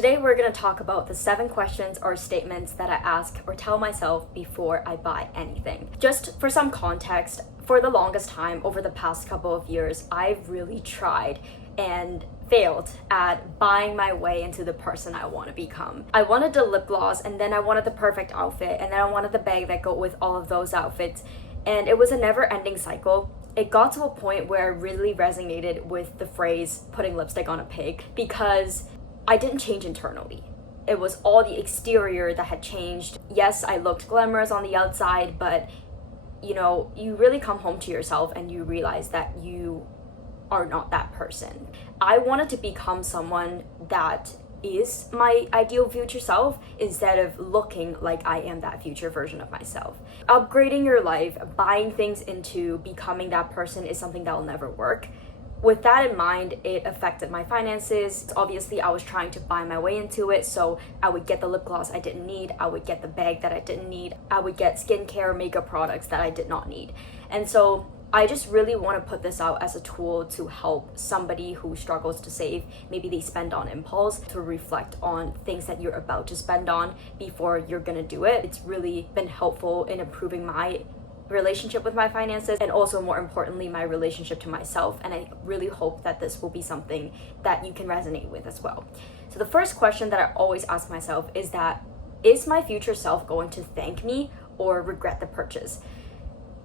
Today we're going to talk about the 7 questions or statements that I ask or tell myself before I buy anything. Just for some context, for the longest time over the past couple of years, I've really tried and failed at buying my way into the person I want to become. I wanted the lip gloss, and then I wanted the perfect outfit, and then I wanted the bag that go with all of those outfits, and it was a never-ending cycle. It got to a point where I really resonated with the phrase putting lipstick on a pig, because I didn't change internally. It was all the exterior that had changed. Yes, I looked glamorous on the outside, but you really come home to yourself and you realize that you are not that person. I wanted to become someone that is my ideal future self instead of looking like I am that future version of myself. Upgrading your life, buying things into becoming that person is something that will never work. With that in mind, it affected my finances. Obviously, I was trying to buy my way into it, so I would get the lip gloss I didn't need, I would get the bag that I didn't need, I would get skincare, makeup products that I did not need. And so I just really want to put this out as a tool to help somebody who struggles to save. Maybe they spend on impulse, to reflect on things that you're about to spend on before you're gonna do it. It's really been helpful in improving my relationship with my finances, and also more importantly my relationship to myself, and I really hope that this will be something that you can resonate with as well. So the first question that I always ask myself is my future self going to thank me or regret the purchase?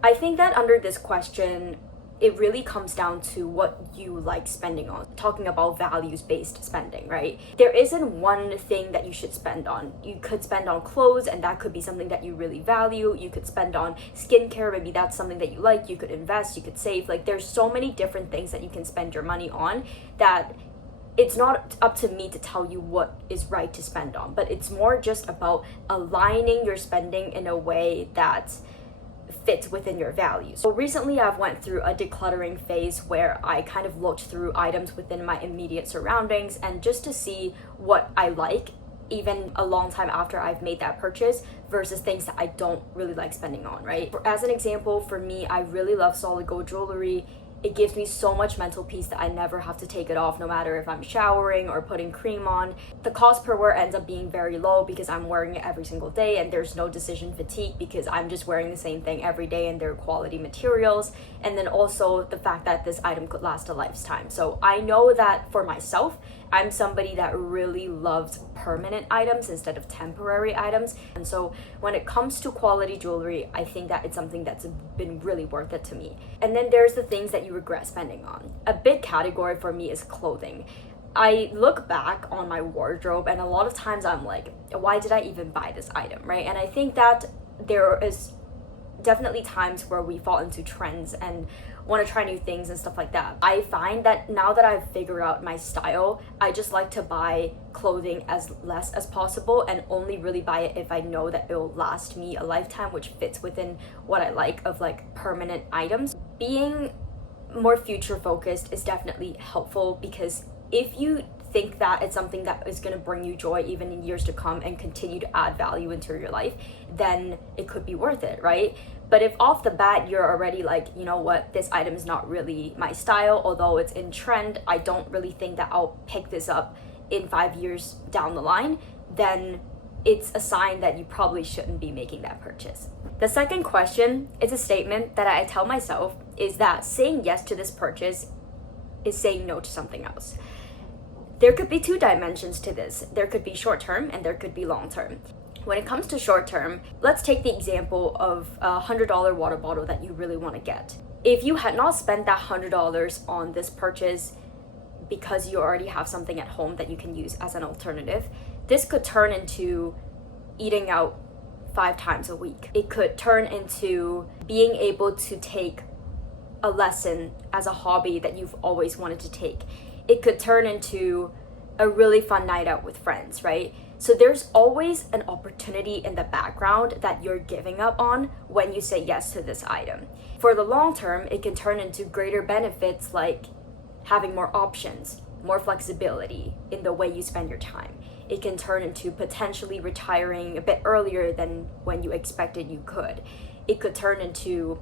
I think that under this question, it really comes down to what you like spending on. Talking about values-based spending, right? There isn't one thing that you should spend on. You could spend on clothes, and that could be something that you really value. You could spend on skincare, maybe that's something that you like. You could invest, you could save. Like, there's so many different things that you can spend your money on that it's not up to me to tell you what is right to spend on, but it's more just about aligning your spending in a way that fits within your values. So recently I've went through a decluttering phase where I kind of looked through items within my immediate surroundings, and just to see what I like even a long time after I've made that purchase versus things that I don't really like spending on, right? As an example, for me, I really love solid gold jewelry. It gives me so much mental peace that I never have to take it off, no matter if I'm showering or putting cream on. The cost per wear ends up being very low because I'm wearing it every single day, and there's no decision fatigue because I'm just wearing the same thing every day and they're quality materials. And then also the fact that this item could last a lifetime. So I know that for myself, I'm somebody that really loves permanent items instead of temporary items. And so when it comes to quality jewelry, I think that it's something that's been really worth it to me. And then there's the things that you regret spending on. A big category for me is clothing. I look back on my wardrobe, and a lot of times I'm like, why did I even buy this item, right? And I think that there is definitely times where we fall into trends and want to try new things and stuff like that. I find that now that I've figured out my style, I just like to buy clothing as less as possible and only really buy it if I know that it will last me a lifetime, which fits within what I like of like permanent items. Being more future focused is definitely helpful, because if you think that it's something that is going to bring you joy even in years to come and continue to add value into your life, then it could be worth it, right? But if off the bat you're already like, you know what, this item is not really my style, although it's in trend, I don't really think that I'll pick this up in 5 years down the line, then it's a sign that you probably shouldn't be making that purchase. The second question is a statement that I tell myself, is that saying yes to this purchase is saying no to something else. There could be 2 dimensions to this. There could be short term and there could be long term. When it comes to short term, let's take the example of a $100 water bottle that you really want to get. If you had not spent that $100 on this purchase because you already have something at home that you can use as an alternative, this could turn into eating out 5 times a week. It could turn into being able to take a lesson as a hobby that you've always wanted to take. It could turn into a really fun night out with friends, right? So there's always an opportunity in the background that you're giving up on when you say yes to this item. For the long term, it can turn into greater benefits like having more options, more flexibility in the way you spend your time. It can turn into potentially retiring a bit earlier than when you expected you could. It could turn into,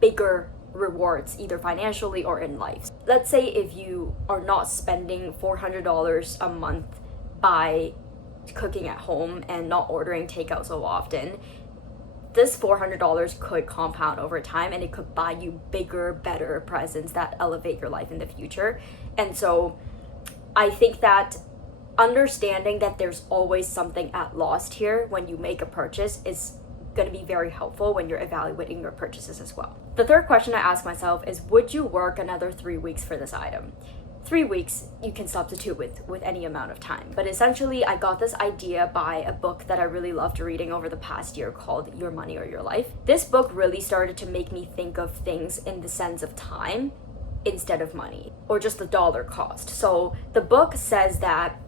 bigger rewards, either financially or in life. Let's say if you are not spending $400 a month by cooking at home and not ordering takeout so often, this $400 could compound over time, and it could buy you bigger, better presents that elevate your life in the future. And so I think that understanding that there's always something at lost here when you make a purchase is going to be very helpful when you're evaluating your purchases as well. The third question I ask myself is, would you work another 3 weeks for this item? 3 weeks you can substitute with any amount of time. But essentially, I got this idea by a book that I really loved reading over the past year called Your Money or Your Life. This book really started to make me think of things in the sense of time instead of money, or just the dollar cost. So the book says that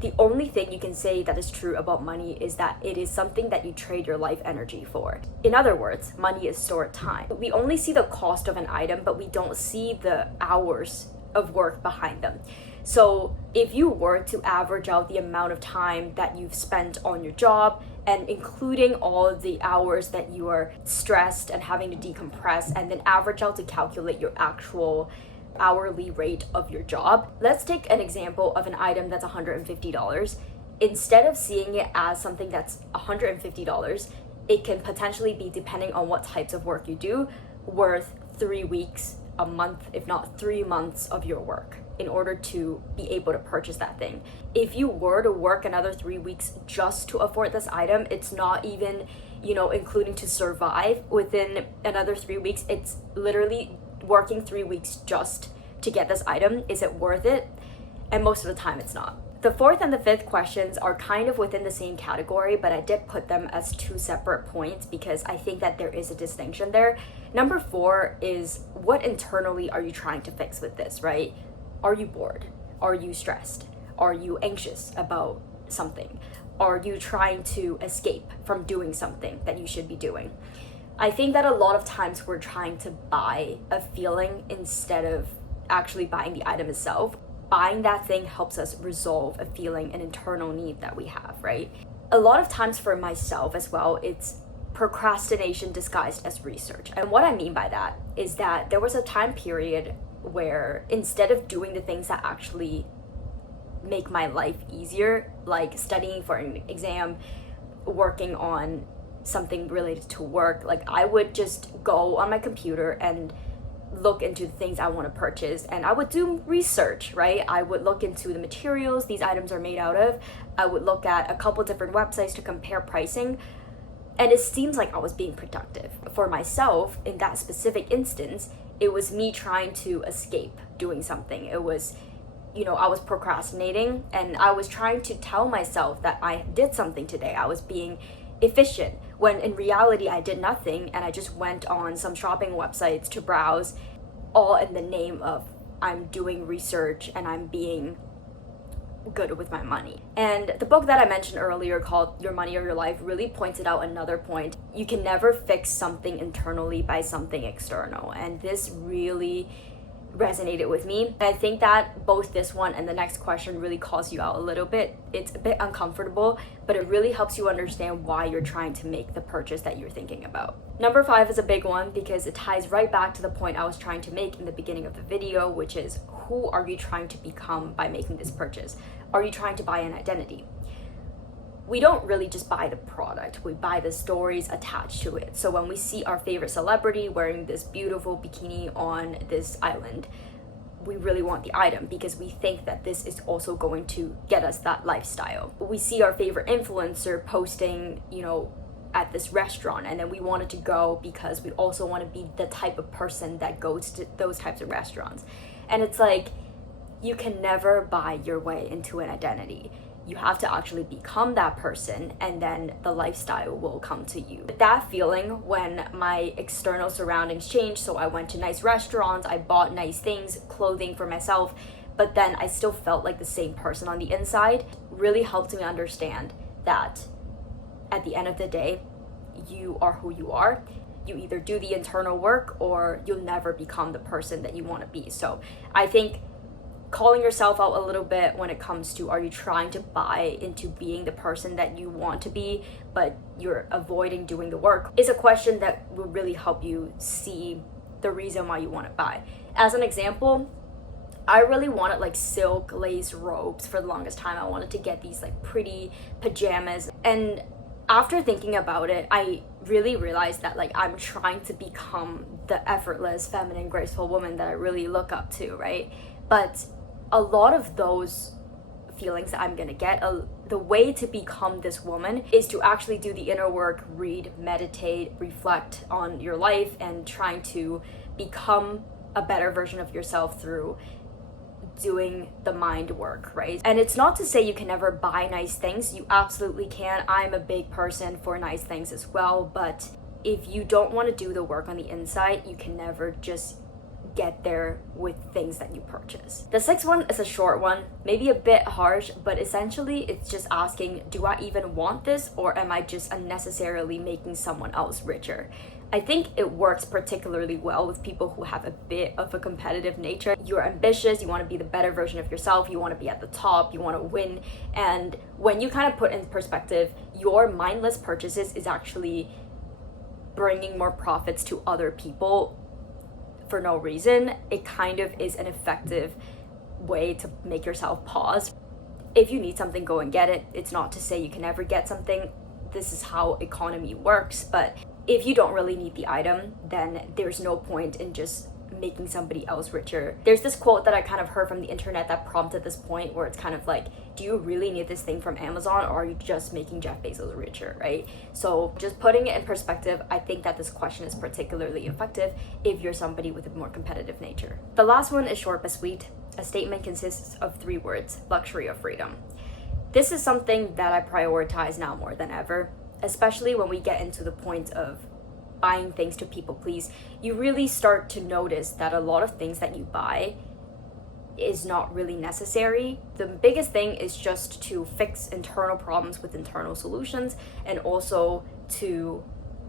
the only thing you can say that is true about money is that it is something that you trade your life energy for. In other words, money is stored time. We only see the cost of an item, but we don't see the hours of work behind them. So if you were to average out the amount of time that you've spent on your job, and including all of the hours that you are stressed and having to decompress, and then average out to calculate your actual hourly rate of your job. Let's take an example of an item that's $150. Instead of seeing it as something that's $150, it can potentially be, depending on what types of work you do, worth 3 weeks, a month, if not 3 months of your work in order to be able to purchase that thing. If you were to work another 3 weeks just to afford this item, it's not even, including to survive within another 3 weeks. It's literally working 3 weeks just to get this item. Is it worth it? And most of the time it's not. The fourth and the fifth questions are kind of within the same category, but I did put them as two separate points because I think that there is a distinction there. Number 4 is, what internally are you trying to fix with this, right? Are you bored? Are you stressed? Are you anxious about something? Are you trying to escape from doing something that you should be doing? I think that a lot of times we're trying to buy a feeling instead of actually buying the item itself. Buying that thing helps us resolve a feeling, an internal need that we have, right? A lot of times for myself as well, it's procrastination disguised as research. And what I mean by that is that there was a time period where instead of doing the things that actually make my life easier, like studying for an exam, working on something related to work, like I would just go on my computer and look into the things I want to purchase, and I would do research, right? I would look into the materials these items are made out of. I would look at a couple different websites to compare pricing, and it seems like I was being productive. For myself, in that specific instance, it was me trying to escape doing something. It was, I was procrastinating, and I was trying to tell myself that I did something today. I was being efficient, when in reality I did nothing, and I just went on some shopping websites to browse, all in the name of I'm doing research and I'm being good with my money. And the book that I mentioned earlier called Your Money or Your Life really pointed out another point. You can never fix something internally by something external, and this really resonated with me. I think that both this one and the next question really calls you out a little bit. It's a bit uncomfortable, but it really helps you understand why you're trying to make the purchase that you're thinking about. Number 5 is a big one because it ties right back to the point I was trying to make in the beginning of the video, which is, who are you trying to become by making this purchase? Are you trying to buy an identity? We don't really just buy the product, we buy the stories attached to it. So when we see our favorite celebrity wearing this beautiful bikini on this island, we really want the item because we think that this is also going to get us that lifestyle. We see our favorite influencer posting, at this restaurant, and then we wanted to go because we also want to be the type of person that goes to those types of restaurants. And it's like, you can never buy your way into an identity. You have to actually become that person, and then the lifestyle will come to you. That feeling when my external surroundings changed, so I went to nice restaurants, I bought nice things, clothing for myself, but then I still felt like the same person on the inside, really helped me understand that at the end of the day, you are who you are. You either do the internal work or you'll never become the person that you want to be. So I think calling yourself out a little bit when it comes to, are you trying to buy into being the person that you want to be, but you're avoiding doing the work, is a question that will really help you see the reason why you want to buy. As an example, I really wanted like silk lace robes for the longest time. I wanted to get these like pretty pajamas. And after thinking about it, I really realized that like I'm trying to become the effortless, feminine, graceful woman that I really look up to, right? But a lot of those feelings that I'm gonna get, the way to become this woman is to actually do the inner work, read, meditate, reflect on your life, and trying to become a better version of yourself through doing the mind work, right? And it's not to say you can never buy nice things. You absolutely can. I'm a big person for nice things as well, but if you don't want to do the work on the inside, you can never just get there with things that you purchase. The sixth one is a short one, maybe a bit harsh, but essentially it's just asking, do I even want this, or am I just unnecessarily making someone else richer? I think it works particularly well with people who have a bit of a competitive nature. You're ambitious, you want to be the better version of yourself, you want to be at the top, you want to win. And when you kind of put in perspective, your mindless purchases is actually bringing more profits to other people for no reason. It kind of is an effective way to make yourself pause. If you need something, go and get it. It's not to say you can never get something. This is how economy works, but if you don't really need the item, then there's no point in just making somebody else richer. There's this quote that I kind of heard from the internet that prompted this point, where it's kind of like, do you really need this thing from Amazon, or are you just making Jeff Bezos richer, right? So just putting it in perspective, I think that this question is particularly effective if you're somebody with a more competitive nature. The last one is short but sweet. A statement consists of 3 words: luxury or freedom. This is something that I prioritize now more than ever, especially when we get into the point of buying things to people please. You really start to notice that a lot of things that you buy is not really necessary. The biggest thing is just to fix internal problems with internal solutions, and also to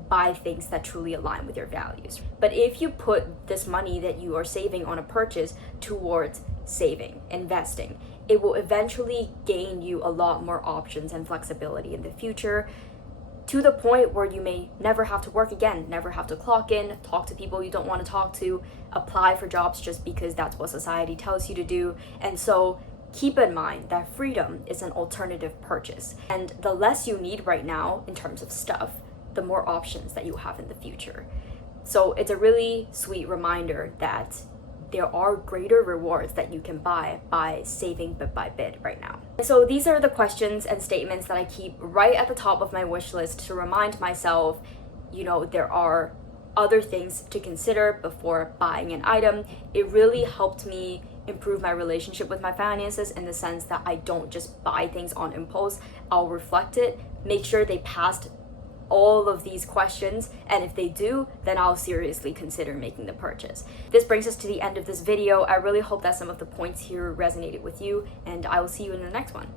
buy things that truly align with your values. But if you put this money that you are saving on a purchase towards saving, investing, it will eventually gain you a lot more options and flexibility in the future, to the point where you may never have to work again, never have to clock in, talk to people you don't want to talk to, apply for jobs just because that's what society tells you to do. And so keep in mind that freedom is an alternative purchase. And the less you need right now in terms of stuff, the more options that you have in the future. So it's a really sweet reminder that there are greater rewards that you can buy by saving bit by bit right now. So these are the questions and statements that I keep right at the top of my wish list to remind myself, there are other things to consider before buying an item. It really helped me improve my relationship with my finances, in the sense that I don't just buy things on impulse. I'll reflect it, make sure they passed all of these questions, and if they do, then I'll seriously consider making the purchase. This brings us to the end of this video. I really hope that some of the points here resonated with you, and I will see you in the next one.